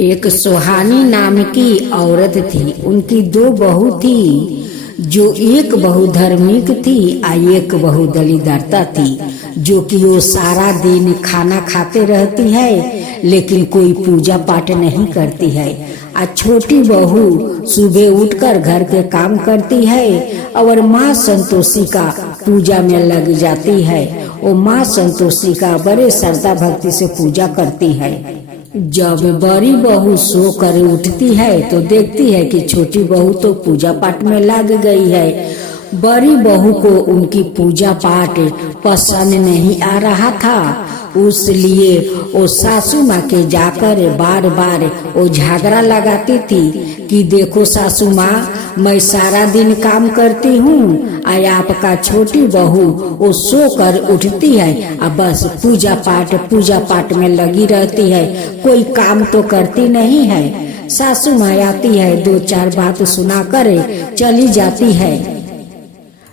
एक सुहानी नाम की औरत थी। उनकी दो बहू थी, जो एक बहू धार्मिक थी और एक बहू दलिदरता थी, जो कि वो सारा दिन खाना खाते रहती है लेकिन कोई पूजा पाठ नहीं करती है। और छोटी बहू सुबह उठकर घर के काम करती है और माँ संतोषी का पूजा में लग जाती है। वो माँ संतोषी का बड़े श्रद्धा भक्ति से पूजा करती है। जब बड़ी बहू सो कर उठती है तो देखती है कि छोटी बहू तो पूजा पाठ में लग गई है। बड़ी बहू को उनकी पूजा पाठ पसंद नहीं आ रहा था, उसलिए वो सासू माँ के जाकर बार बार वो झगड़ा लगाती थी कि देखो सासू माँ, मैं सारा दिन काम करती हूँ और आपका छोटी बहू वो सो कर उठती है और बस पूजा पाठ में लगी रहती है, कोई काम तो करती नहीं है। सासू माँ आती है, दो चार बात सुना कर चली जाती है।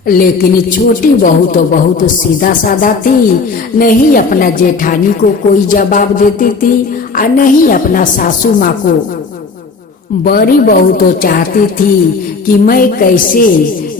लेकिन छोटी बहू तो बहुत सीधा साधा थी, नहीं अपना जेठानी को कोई जवाब देती थी और नहीं अपना सासू माँ को। बड़ी बहू तो चाहती थी कि मैं कैसे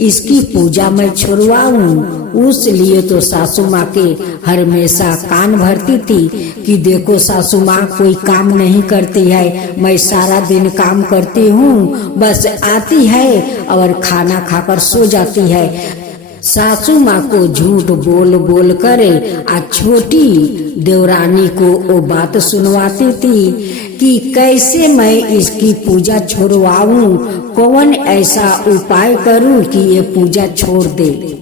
इसकी पूजा में छुड़वाऊं, उसलिए तो सासू माँ के हमेशा कान भरती थी कि देखो सासू माँ कोई काम नहीं करती है, मैं सारा दिन काम करती हूँ, बस आती है और खाना खाकर सो जाती है। सासू माँ को झूठ बोल बोल कर आ छोटी देवरानी को वो बात सुनवाती थी कि कैसे मैं इसकी पूजा छोड़वाऊं, कौन ऐसा उपाय करूं कि ये पूजा छोड़ दे।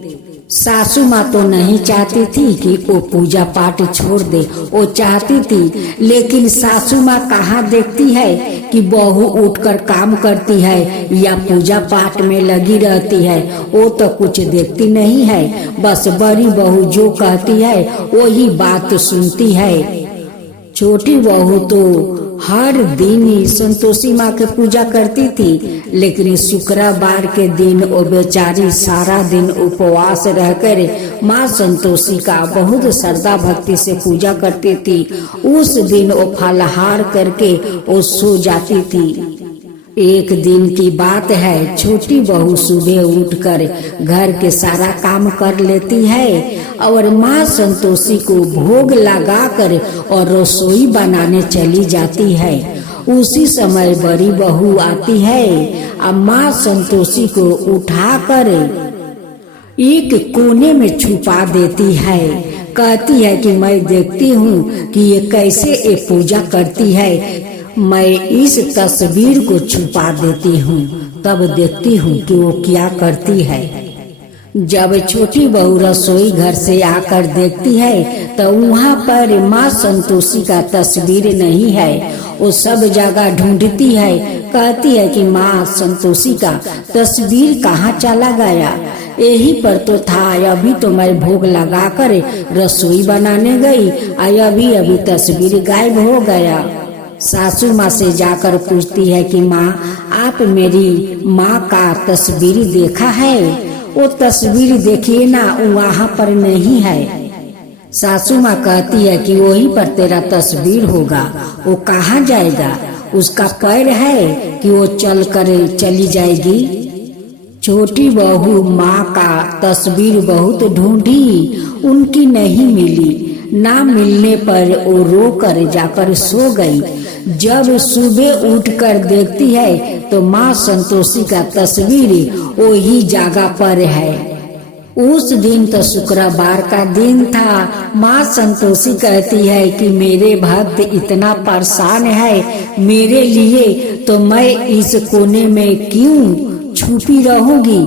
सासू माँ तो नहीं चाहती थी कि वो पूजा पाठ छोड़ दे, वो चाहती थी, लेकिन सासू माँ कहाँ देखती है कि बहू उठकर काम करती है या पूजा पाठ में लगी रहती है, वो तो कुछ देखती नहीं है। बस बड़ी बहू जो कहती है वही बात सुनती है। छोटी बहू तो हर दिन संतोषी माँ की पूजा करती थी, लेकिन शुक्रवार के दिन वो बेचारी सारा दिन उपवास रहकर माँ संतोषी का बहुत श्रद्धा भक्ति से पूजा करती थी। उस दिन वो फलाहार करके वो सो जाती थी। एक दिन की बात है, छोटी बहू सुबह उठकर घर के सारा काम कर लेती है और माँ संतोषी को भोग लगाकर और रसोई बनाने चली जाती है। उसी समय बड़ी बहू आती है और माँ संतोषी को उठाकर एक कोने में छुपा देती है। कहती है कि मैं देखती हूँ कि ये कैसे ये पूजा करती है, मैं इस तस्वीर को छुपा देती हूँ, तब देखती हूँ कि वो क्या करती है। जब छोटी बहू रसोई घर से आकर देखती है तो वहाँ पर माँ संतोषी का तस्वीर नहीं है। वो सब जगह ढूंढती है, कहती है कि माँ संतोषी का तस्वीर कहाँ चला गया, यही पर तो था, अभी तो मैं भोग लगाकर रसोई बनाने गई और अभी तस्वीर गायब हो गया। सासू माँ से जाकर पूछती है कि माँ, आप मेरी माँ का तस्वीर देखा है? वो तस्वीर देखिए ना, वहाँ पर नहीं है। सासू माँ कहती है कि वहीं पर तेरा तस्वीर होगा, वो कहाँ जाएगा, उसका पैर है कि वो चल कर चली जाएगी। छोटी बहू माँ का तस्वीर बहुत ढूंढी, उनकी नहीं मिली। ना मिलने पर वो रो कर जाकर सो गई। जब सुबह उठकर देखती है तो माँ संतोषी का तस्वीर वही जगह पर है। उस दिन तो शुक्रवार का दिन था। माँ संतोषी कहती है कि मेरे भक्त इतना परेशान है मेरे लिए, तो मैं इस कोने में क्यों छुपी रहूंगी।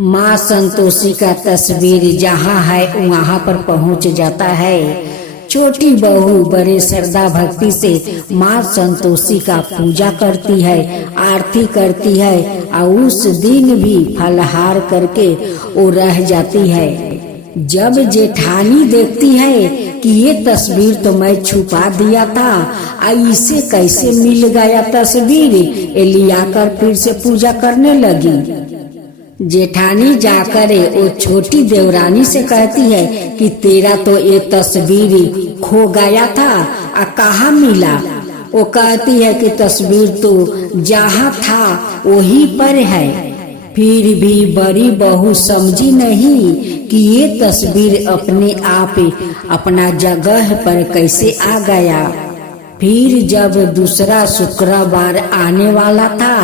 माँ संतोषी का तस्वीर जहाँ है वहाँ पर पहुँच जाता है। छोटी बहू बड़े श्रद्धा भक्ति से माँ संतोषी का पूजा करती है, आरती करती है और उस दिन भी फलाहार करके वो रह जाती है। जब जेठानी देखती है कि ये तस्वीर तो मैं छुपा दिया था, इसे कैसे मिल गया तस्वीर, ये लियाकर फिर से पूजा करने लगी। जेठानी जाकर वो छोटी देवरानी से कहती है कि तेरा तो ये तस्वीर खो गया था, कहाँ मिला। वो कहती है कि तस्वीर तो जहाँ था वहीं पर है। फिर भी बड़ी बहू समझी नहीं कि ये तस्वीर अपने आप अपना जगह पर कैसे आ गया। फिर जब दूसरा शुक्रवार आने वाला था,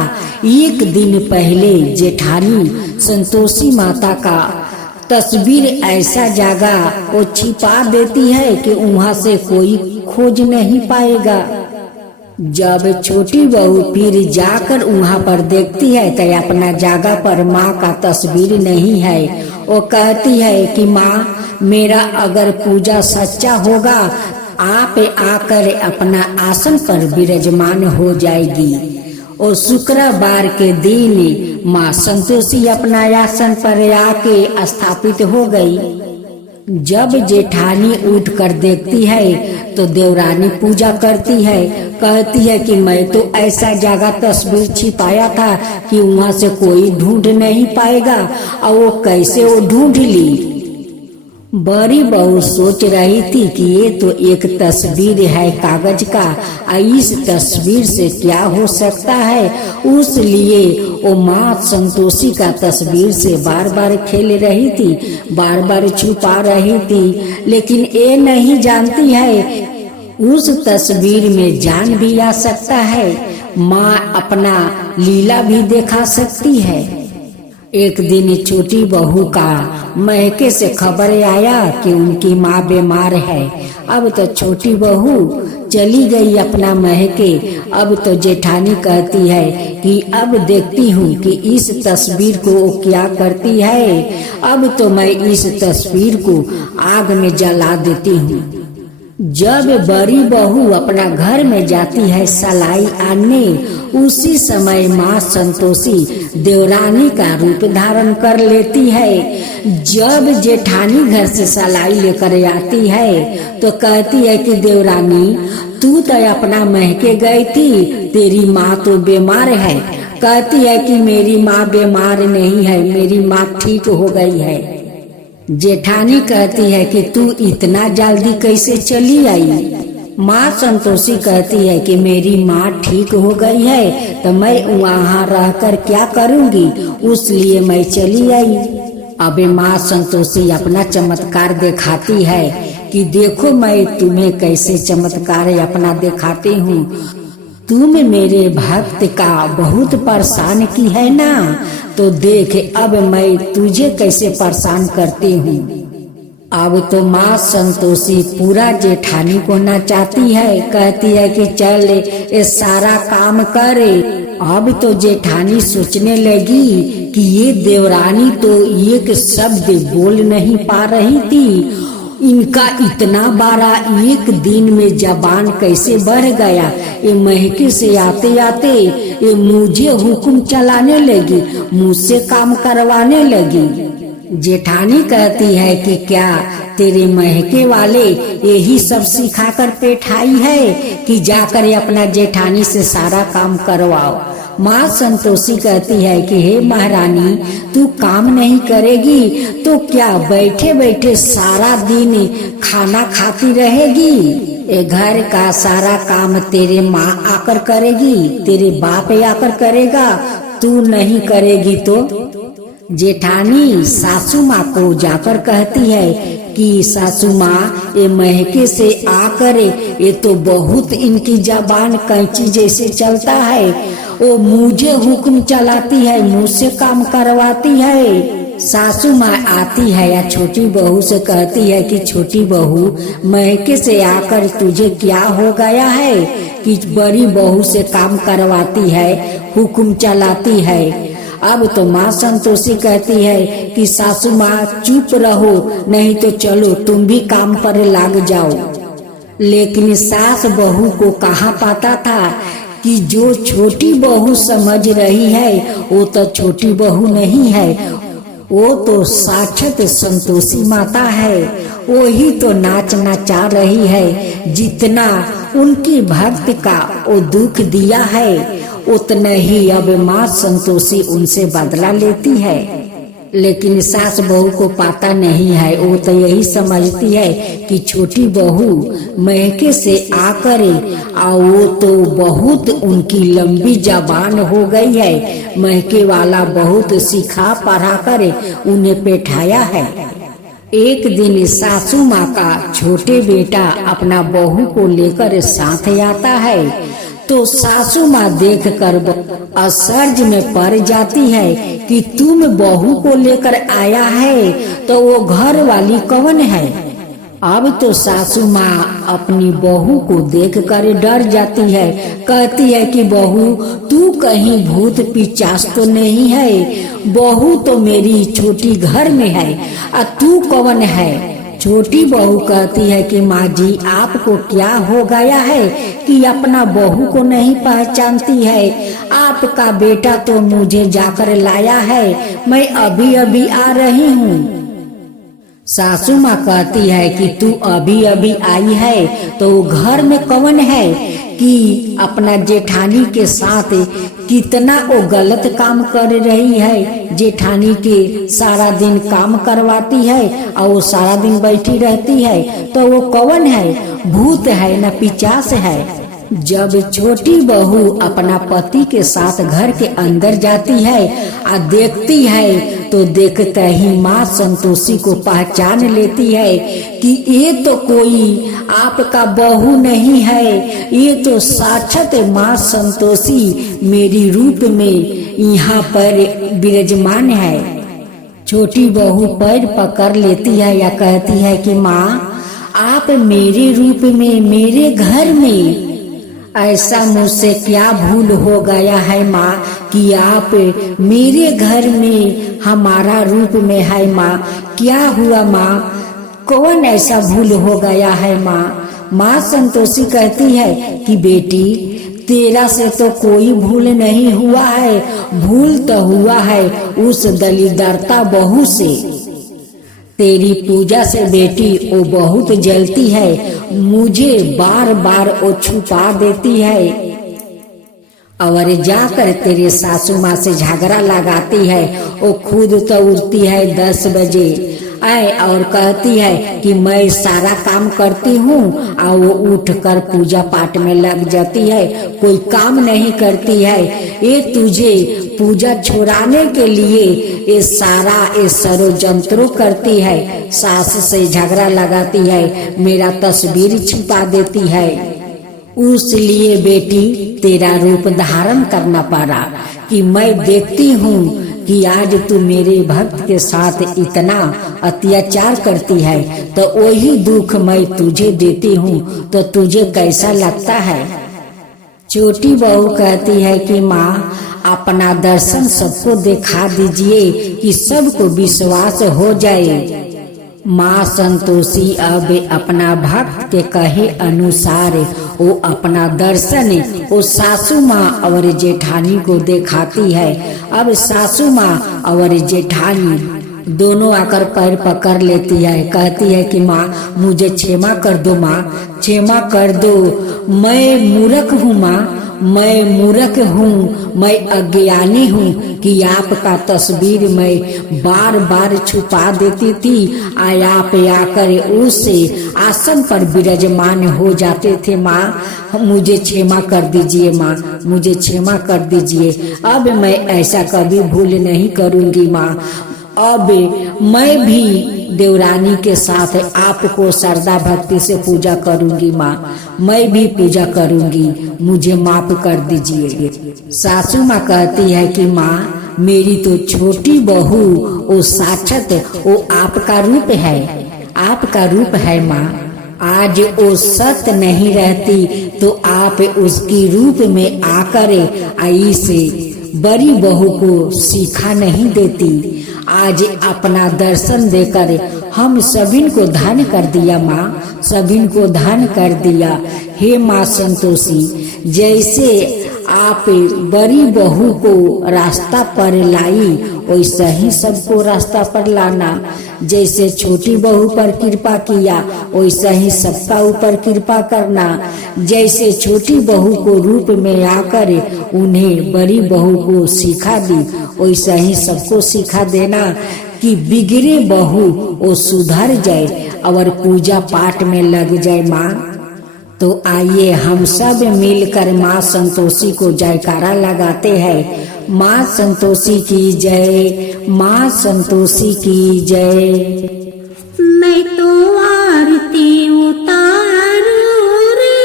एक दिन पहले जेठानी संतोषी माता का तस्वीर ऐसा जगह वो छिपा देती है कि वहाँ से कोई खोज नहीं पाएगा। जब छोटी बहू फिर जाकर वहाँ पर देखती है तो अपना जगह पर माँ का तस्वीर नहीं है। वो कहती है कि माँ, मेरा अगर पूजा सच्चा होगा, आप आकर अपना आसन पर विराजमान हो जाएगी। और शुक्रवार के दिन माँ संतोषी अपना आसन पर आके स्थापित हो गई। जब जेठानी उठकर देखती है तो देवरानी पूजा करती है। कहती है कि मैं तो ऐसा जगह तस्वीर छिपाया था कि वहाँ से कोई ढूंढ नहीं पाएगा, और वो कैसे वो ढूंढ ली। बड़ी बहू सोच रही थी कि ये तो एक तस्वीर है कागज का, इस तस्वीर से क्या हो सकता है। उस लिए वो माँ संतोषी का तस्वीर से बार बार खेल रही थी, बार बार छुपा रही थी। लेकिन ये नहीं जानती है उस तस्वीर में जान भी आ सकता है, माँ अपना लीला भी दिखा सकती है। एक दिन छोटी बहू का महके से खबर आया कि उनकी माँ बीमार है। अब तो छोटी बहू चली गई अपना महके। अब तो जेठानी कहती है कि अब देखती हूँ कि इस तस्वीर को वो क्या करती है। अब तो मैं इस तस्वीर को आग में जला देती हूँ। जब बड़ी बहू अपना घर में जाती है सलाई आने, उसी समय माँ संतोषी देवरानी का रूप धारण कर लेती है। जब जेठानी घर से सलाई लेकर आती है तो कहती है कि देवरानी, तू तो अपना महके गई थी, तेरी माँ तो बीमार है। कहती है कि मेरी माँ बीमार नहीं है, मेरी माँ ठीक हो गई है। जेठानी कहती है कि तू इतना जल्दी कैसे चली आई। माँ संतोषी कहती है कि मेरी माँ ठीक हो गई है तो मैं वहाँ रहकर क्या करूँगी, उसलिए मैं चली आई। अब माँ संतोषी अपना चमत्कार दिखाती है कि देखो मैं तुम्हें कैसे चमत्कार अपना दिखाती हूँ। तुम मेरे भक्त का बहुत परेशान की है ना, तो देख अब मैं तुझे कैसे परेशान करती हूँ। अब तो माँ संतोषी पूरा जेठानी को नचाती है। कहती है कि चल ये सारा काम करे। अब तो जेठानी सोचने लगी कि ये देवरानी तो एक शब्द बोल नहीं पा रही थी, इनका इतना बड़ा एक दिन में जबान कैसे बढ़ गया। ये महके से आते आते ये मुझे हुक्म चलाने लगी, मुझसे काम करवाने लगी। जेठानी कहती है कि क्या तेरे महके वाले यही सब सिखाकर पेठाई है कि जाकर अपना जेठानी से सारा काम करवाओ। माँ संतोषी कहती है कि हे महारानी, तू काम नहीं करेगी तो क्या बैठे बैठे सारा दिन खाना खाती रहेगी। ये घर का सारा काम तेरे माँ आकर करेगी, तेरे बाप आकर करेगा, तू नहीं करेगी तो। जेठानी सासू माँ को जाकर कहती है कि सासू माँ, ये महके से आकर ये तो बहुत इनकी जबान कैंची जैसे चलता है। वो मुझे हुक्म चलाती है, मुझसे काम करवाती है। सासू माँ आती है या छोटी बहू से कहती है कि छोटी बहू, महके से आकर तुझे क्या हो गया है कि बड़ी बहू से काम करवाती है, हुक्म चलाती है। अब तो माँ संतोषी कहती है कि सासू माँ चुप रहो, नहीं तो चलो तुम भी काम पर लग जाओ। लेकिन सास बहू को कहाँ पता था कि जो छोटी बहू समझ रही है वो तो छोटी बहू नहीं है, वो तो साक्षात संतोषी माता है। वो ही तो नाच नचा रही है। जितना उनकी भक्त का वो दुख दिया है, उतना ही अब माँ संतोषी उनसे बदला लेती है। लेकिन सास बहू को पता नहीं है। वो तो यही समझती है कि छोटी बहू महके से आ करे, और वो तो बहुत उनकी लंबी जबान हो गई है। महके वाला बहुत सिखा पढ़ा करे उन्हें बैठाया है। एक दिन सासू माँ का छोटे बेटा अपना बहू को लेकर साथ आता है, तो सासू माँ देख कर असर्ज में पड़ जाती है कि तुम बहू को लेकर आया है, तो वो घर वाली कौन है। अब तो सासू माँ अपनी बहू को देख कर डर जाती है। कहती है कि बहू तू कहीं भूत पिचास तो नहीं है, बहू तो मेरी छोटी घर में है, और तू कौन है। छोटी बहू कहती है कि माँ जी आपको क्या हो गया है कि अपना बहू को नहीं पहचानती है। आपका बेटा तो मुझे जाकर लाया है, मैं अभी अभी आ रही हूँ। सासू माँ कहती है कि तू अभी अभी आई है तो घर में कौन है कि अपना जेठानी के साथ कितना वो गलत काम कर रही है। जेठानी के सारा दिन काम करवाती है और वो सारा दिन बैठी रहती है, तो वो कौन है, भूत है न पिचास है। जब छोटी बहू अपना पति के साथ घर के अंदर जाती है और देखती है, तो देखते ही माँ संतोषी को पहचान लेती है कि ये तो कोई आपका बहू नहीं है, ये तो साक्षात माँ संतोषी मेरी रूप में यहाँ पर विराजमान है। छोटी बहू पैर पकड़ लेती है या कहती है कि माँ आप मेरे रूप में मेरे घर में, ऐसा मुझसे क्या भूल हो गया है माँ कि आप मेरे घर में हमारा रूप में है। माँ क्या हुआ माँ, कौन ऐसा भूल हो गया है माँ। माँ संतोषी कहती है कि बेटी तेरा से तो कोई भूल नहीं हुआ है, भूल तो हुआ है उस दलिदरता बहू से। तेरी पूजा से बेटी वो बहुत जलती है, मुझे बार बार वो छुपा देती है और जाकर तेरे सासू माँ से झगड़ा लगाती है। वो खुद तो उठती है 10 बजे और कहती है कि मैं सारा काम करती हूँ, और वो उठकर पूजा पाठ में लग जाती है, कोई काम नहीं करती है। ये तुझे पूजा छुड़ाने के लिए ये सारा ये षड्यंत्र करती है, सास से झगड़ा लगाती है, मेरा तस्वीर छिपा देती है। उसलिए बेटी तेरा रूप धारण करना पड़ा कि मैं देखती हूँ कि आज तू मेरे भक्त के साथ इतना अत्याचार करती है, तो वही दुख मैं तुझे देती हूँ, तो तुझे कैसा लगता है। छोटी बहू कहती है कि माँ अपना दर्शन सबको दिखा दीजिए कि सबको विश्वास हो जाए। माँ संतोषी अब अपना भक्त के कहे अनुसार वो अपना दर्शन वो सासू माँ और जेठानी को दिखाती है। अब सासू माँ और जेठानी दोनों आकर पैर पकड़ लेती है, कहती है कि माँ मुझे क्षमा कर दो, माँ क्षमा कर दो, मैं मूर्ख हूँ माँ, मैं मूर्ख हूँ, मैं अज्ञानी हूँ कि आपका तस्वीर मैं बार बार छुपा देती थी, आप आकर उससे आसन पर विराजमान हो जाते थे। माँ मुझे क्षमा कर दीजिए, माँ मुझे क्षमा कर दीजिए, अब मैं ऐसा कभी भूल नहीं करूँगी माँ। अब मैं भी देवरानी के साथ आपको श्रद्धा भक्ति से पूजा करूंगी माँ, मैं भी पूजा करूंगी, मुझे माफ कर दीजिए। सासू माँ कहती है कि माँ मेरी तो छोटी बहू वो साक्षात वो आपका रूप है, आपका रूप है माँ। आज वो सत्य नहीं रहती तो आप उसकी रूप में आकर आई से बड़ी बहू को सीखा नहीं देती। आज अपना दर्शन देकर हम सभी को धन्य कर दिया माँ, सभी को धन्य कर दिया। हे माँ संतोषी, जैसे आप बड़ी बहू को रास्ता पर लाई वैसा ही सबको रास्ता पर लाना। जैसे छोटी बहू पर कृपा किया वैसा ही सबका ऊपर कृपा करना। जैसे छोटी बहू को रूप में आकर उन्हें बड़ी बहू को सिखा दी वैसा ही सबको सिखा देना कि बिगड़े बहू वो सुधर जाए और पूजा पाठ में लग जाए माँ। तो आइए हम सब मिलकर माँ संतोषी को जयकारा लगाते हैं। माँ संतोषी की जय, माँ संतोषी की जय। मैं तो आरती उतारू रे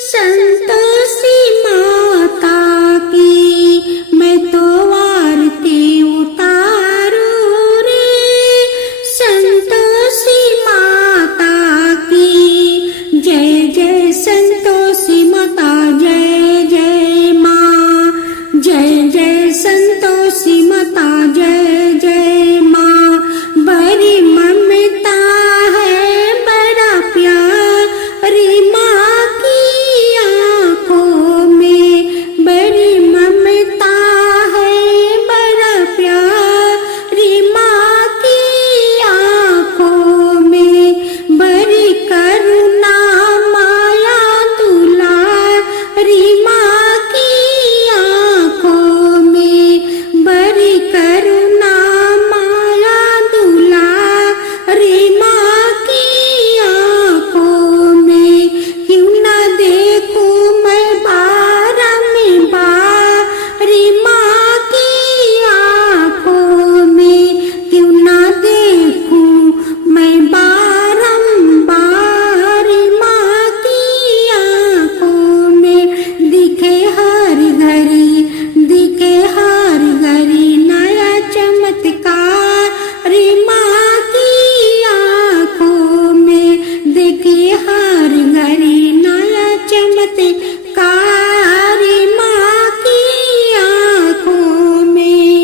संतोषी माता की, मैं तो आरती उतारू रे संतोषी माता की। जय जय संतोषी माता, जय जय माँ, जय जय संतोषी माता, जय जय माँ। बड़ी ममता है बड़ा प्यारी माँ की आँखों में, बड़ी ममता है बड़ा प्यारी माँ की आँखों में। बड़ी करुणा माया दुलारी माँ की आँखों में, बड़ी करुणा माया दुलारी माँ की आँखों में। क्यों न देखूं मैं बारंबारी माँ की आँखों में, क्यों न देखूं मैं बारंबार माँ की आँखों में। दिखे हर घड़ी, दिखे हर घड़ी नया चमत्कार माँ की आँखों में, दिखे हर घड़ी नया चमत्कार माँ की आँखों में।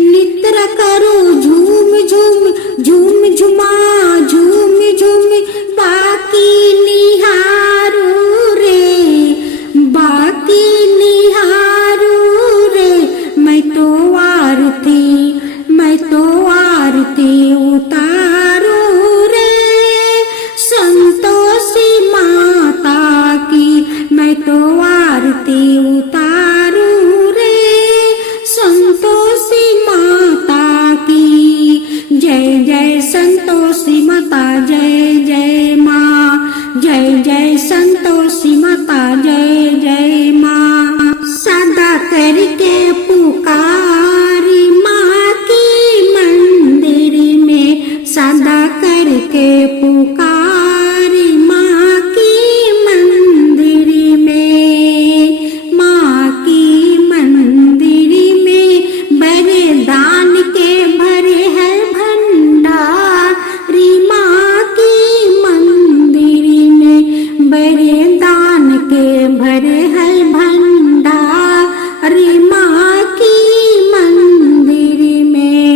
नित्र करो झूम झूम, झूम झुमा झूम झूम बाकी निहारू रे, बाकी निहारू रे। मैं तो आरती उतारू रे संतोषी माता की, मैं तो आरती उतारू रे संतोषी माता की। जय जय संतोषी माता, जय जय माँ, जय जय संतोषी माता, जय जय माँ। सदा करके पुकारी माँ की मंदिर में, सदा करके पुकारी माँ की मंदिर में, माँ की मंदिर में। बड़े दान के भरे है भंडारी माँ की मंदिर में, बड़े दान के भरे है भंडारी माँ की मंदिर में।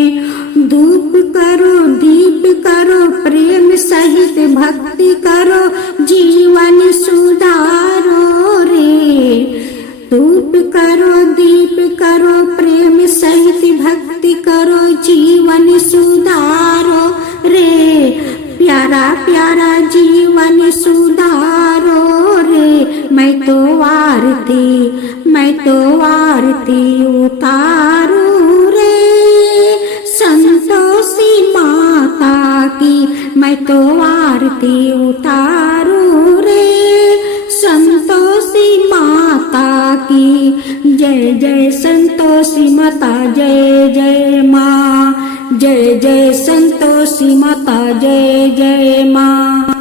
धूप करो दीप करो प्रेम सहित भक्ति करो जीवन सुधारो रे। धूप करो दीप करो प्रेम सहित भक्ति करो जीवन सुधारो रे। प्यारा प्यारा जीवन सुधारो रे। मैं तो आरती उतारू रे संतोषी माता की, मैं तो आरती उतारू रे संतोषी माता की। जय जय संतोषी माता, जय जय माँ, जय जय संतोषी माता, जय जय माँ।